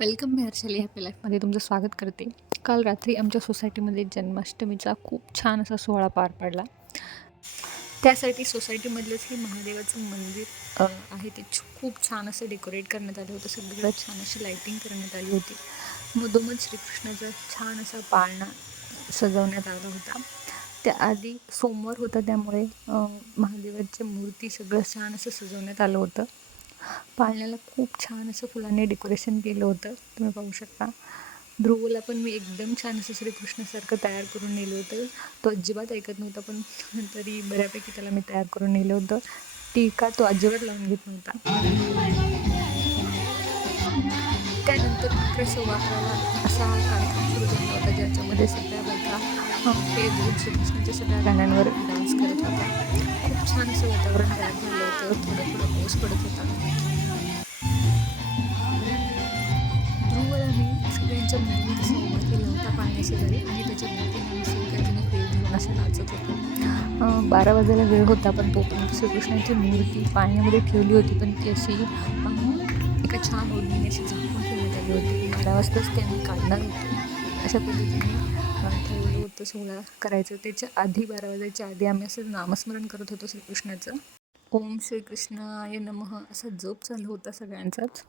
Welcome मी हर्षली happy लाईफमध्ये तुमचं स्वागत करते. काल रात्री आमच्या सोसायटीमध्ये जन्माष्टमीचा खूप छान असा सोहळा पार पडला. त्यासाठी सोसायटीमधलंच हे महादेवाचं मंदिर आहे. ते छ- खूप छान असं डेकोरेट करण्यात आलं होतं. सगळं छान अशी लाईटिंग करण्यात आली होती. मधोमध श्रीकृष्णाचा छान असा पाळणा सजवण्यात आला होता. त्याआधी सोमवार होता त्यामुळे महादेवाची मूर्ती सगळं छान असं सजवण्यात आलं होतं. पाळण्याला खूप छान असं फुलांनी डेकोरेशन केलं होतं. तुम्ही पाहू शकता. ध्रुवला पण मी एकदम छान असं श्रीकृष्णासारखं तयार करून नेलं होतं. तो अजिबात ऐकत नव्हता पण तरी बऱ्यापैकी त्याला मी तयार करून नेलं होतं. टीका तो अजिबात लावून घेत नव्हता. त्यानंतर मात्र सव्वा अकराला असा हा कार्यक्रम सुरू झाला होता ज्याच्यामध्ये सगळ्या बायका दोन श्रीकृष्णाच्या सगळ्या गाण्यांवर डान्स करत होत्या खूप छान असं वातावरण तयार झालं होतं. थोडं थोडं पाऊस पडत होता. ध्रुवला मी सगळ्यांच्या मुलींचा संवाद केला होता पाण्याशेजारी आणि त्याच्या आम्ही सगळ्यांनी वेळ घेऊन असं नाचत होतो. बारा वाजायला वेळ होता पण तोपर्यंत श्रीकृष्णाची मूर्ती पाण्यामध्ये ठेवली होती पण ती अशी एका छान ओढणीने अशी झाकून ठेवण्यात आली होती. बारा वाजताच ते आम्ही काढणार होतो. अशा पद्धतीने ठरवलं होतं सोहळा करायचं. त्याच्या आधी बारा वाजायच्या आधी आम्ही असं नामस्मरण करत होतो श्रीकृष्णाचं. ओम श्रीकृष्णाय नमः असा जप चालू होता सगळ्यांचाच.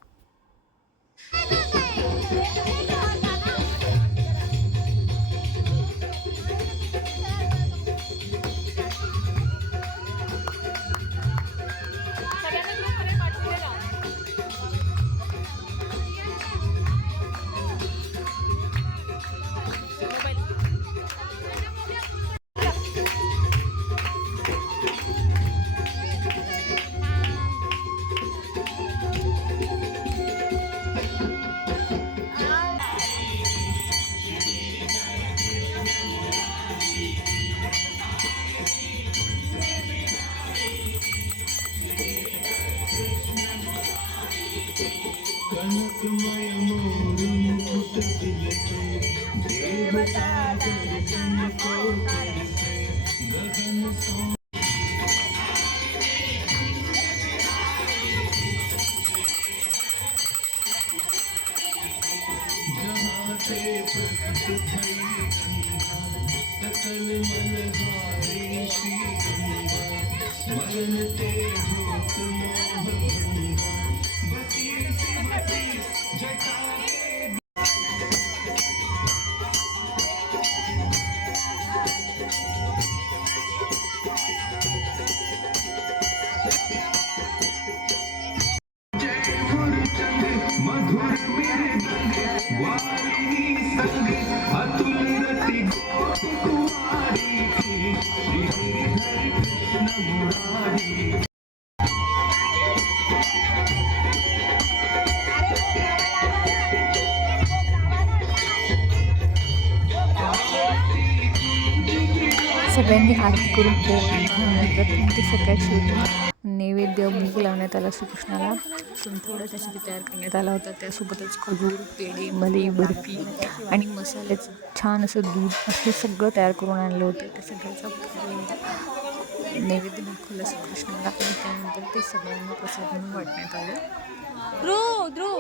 कनकमय मोर मुकुट तिलके देवता दर्शन कोटसे गगन सो सकल मन हारे श्री गंगा मरण ते हो तुम सगळ्यांनी आरती करून नंतर त्यांची सगळ्यात होती नैवेद्य भूक लावण्यात आला श्रीकृष्णाला. थोडा त्यासाठी तयार करण्यात आला होता. त्यासोबतच खजूर पेढे मलाई बर्फी आणि मसाल्याचं छान असं दूध असं सगळं तयार करून आणलं होतं. त्या सगळ्याचा नैवेद्य दाखवला श्रीकृष्णाला आणि त्यानंतर ते सगळ्यांना प्रसाद म्हणून वाटण्यात आलं. ध्रुव ध्रुव.